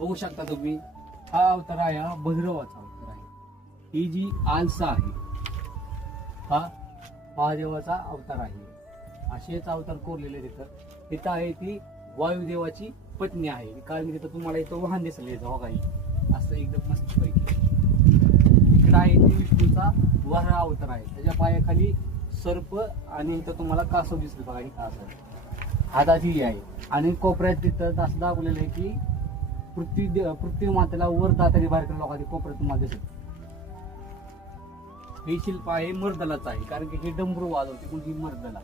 बघू शकता तुम्ही, हा अवतार आहे, हा भैरवाचा अवतार आहे. ही जी आलसा आहे हा महादेवाचा अवतार आहे. असेच अवतार कोरलेले तिथं. तिथं आहे ती वायुदेवाची पत्नी आहे. कारण तिथं तुम्हाला इथं वाहन दिसले काही असं एकदम मस्त पैकी. इकडं आहे ती विष्णूचा वराह अवतार आहे. त्याच्या पायाखाली सर्प आणि इथं तुम्हाला कासव दिसले बघा. ही कासव हातात ही आहे. आणि कोपऱ्यात तिथं असं दाखवलेलं आहे की पृथ्वी मातेला वर दातारी बाहेर करणाऱ्या लोकांनी कोपऱ्यात तुम्हाला दिसत. हे शिल्प आहे मर्दलाच आहे. कारण की हे डमरू वाजवते कोणती मर्दला.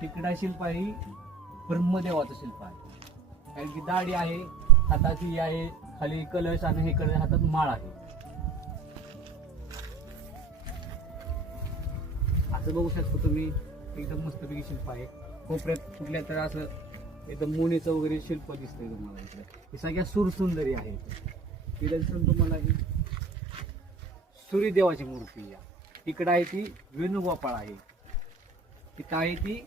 तिकडा शिल्प आहे ब्रह्मदेवाचं शिल्प आहे. कारण की दाढी आहे, हातात ही आहे, खाली कलश आणि हे कलश हातात माळ आहे. असं बघू शकता तुम्ही, एकदम मस्तपैकी शिल्प आहे. कोपऱ्यात कुठल्या तर असं एकदम मुनीचं वगैरे शिल्प दिसतंय तुम्हाला इकडे. ही सगळ्या सुरसुंदरी आहे. इकडे तुम्हाला ही सूर्यदेवाची मूर्ती आहे. इकडे आहे ती वेणुगोपाळ आहे. तिथं आहे ती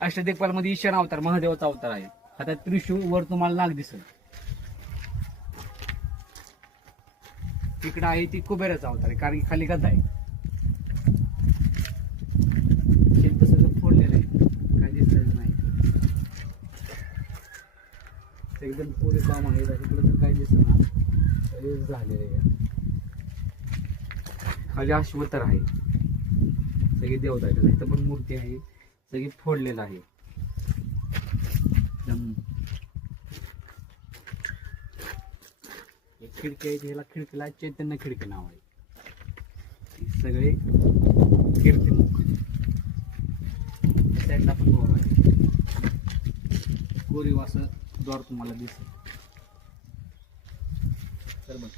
अष्टदिग्पाल मध्ये ईशान अवतार महादेवाचा अवतार आहे. आता त्रिशूळ वर तुम्हाला नाग दिसेल. इकडे आहे ती कुबेराचा अवतार आहे. कारण की खाली गदा आहे. शिल्प सगळं फोडलेलं आहे, काय दिसलेलं नाही. एकदम पुरे काम आहे. इकडे तर काय दिसत ना झालेलं आहे. खाली अश्वतर आहे. सगळी देवता आहे. इथं पण मूर्ती आहे, सगळी फोडलेलं आहे. एक खिडकी आहे, ह्याला खिडकीला चैतन्य खिडकी नाव आहे. सगळे कीर्तिमुख. साईडला पण द्वार आहे. कोरीव असं द्वार तुम्हाला दिसेल. तर बघ